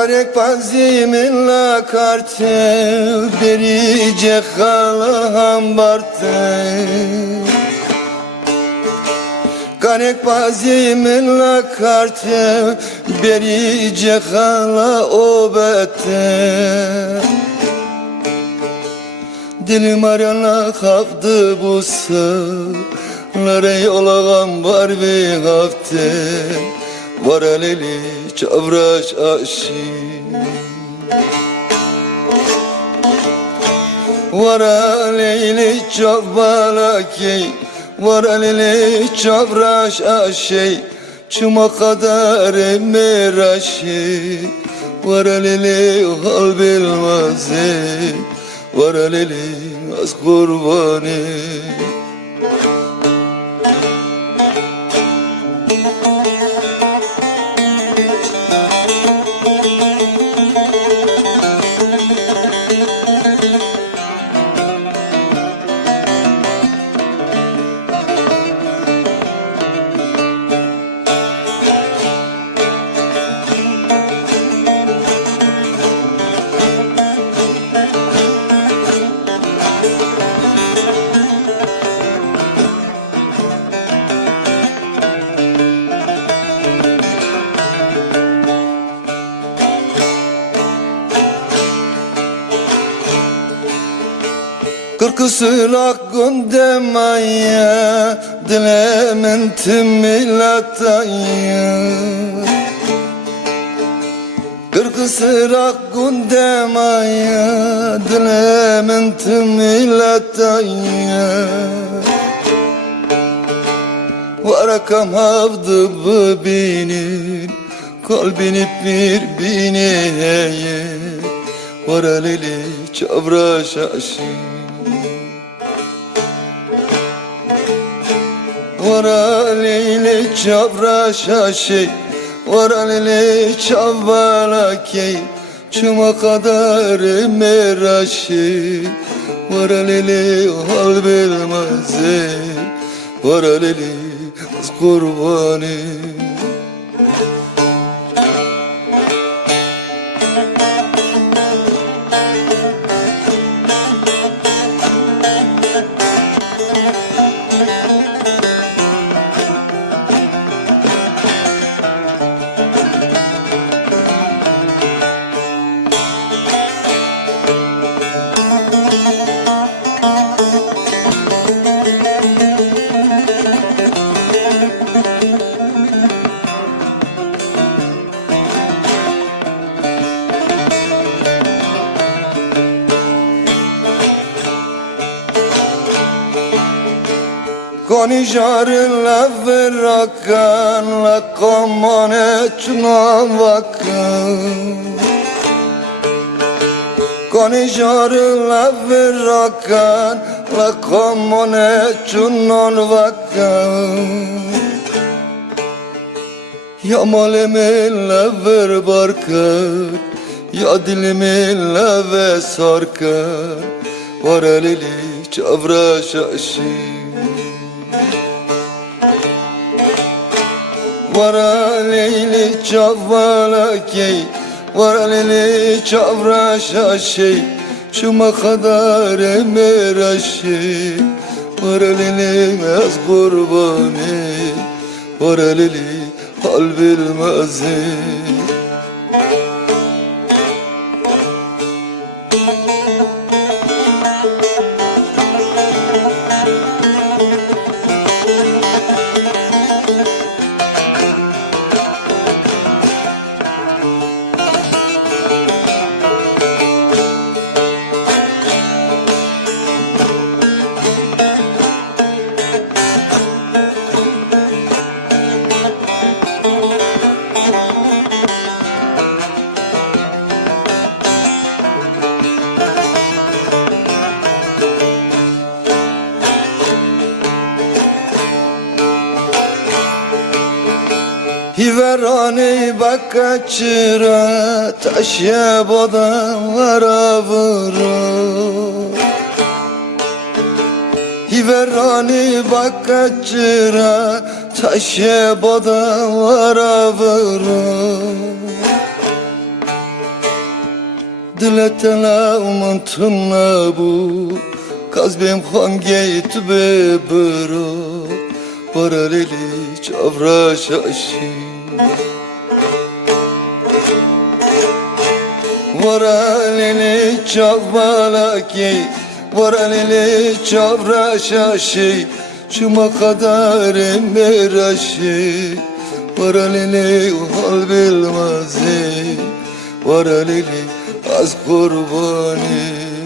Garek panzimin la karte berice khala hambarte. Garek panzimin la karte berice khala obette. Dilim arana kaptı bu sağlara yolağım var bir hafta. Var aleli çavraş aşi, var aleli çavbalaki, var aleli çavraş aşi, çıma kadar meraşi, var aleli hal bilmezi, var aleli az kurbanı. Kırkısırak gündemaya dilemin timilataya. Kırkısırak gündemaya dilemin timilataya. Varakam havdı bu binin kalbini bir bineye. Var aleli çavraş aşi, var aleli çavraş aşi, var aleli çavbalaki, çıma kadar meraşi, var aleli hal bilmezi, var aleli az kurbanı. Con i giorni la verracan, la comune non vacan. Con i giorni la verracan, la comune non vacan. Ya malime la ver barkan, ya dilime la ve sarkan. Var aleli çavraş aşi, var aleli çavbalaki, var aleli çavraş aşi, çıma kadar meraşi, var aleli az kurbanı, var aleli hal bilmezi. Hiverani bakaçıra taşya bodalara vurur. Hiverani bakaçıra taşya bodalara vurur. دلتنا ومنطنا بو Kazbim hangeyt be bero Paraleli çavra şaşı Varaleli çavvalaki Varaleli çavra şaşı Şuma kadar meraşı Varaleli hal bilmezi Varaleli az kurbani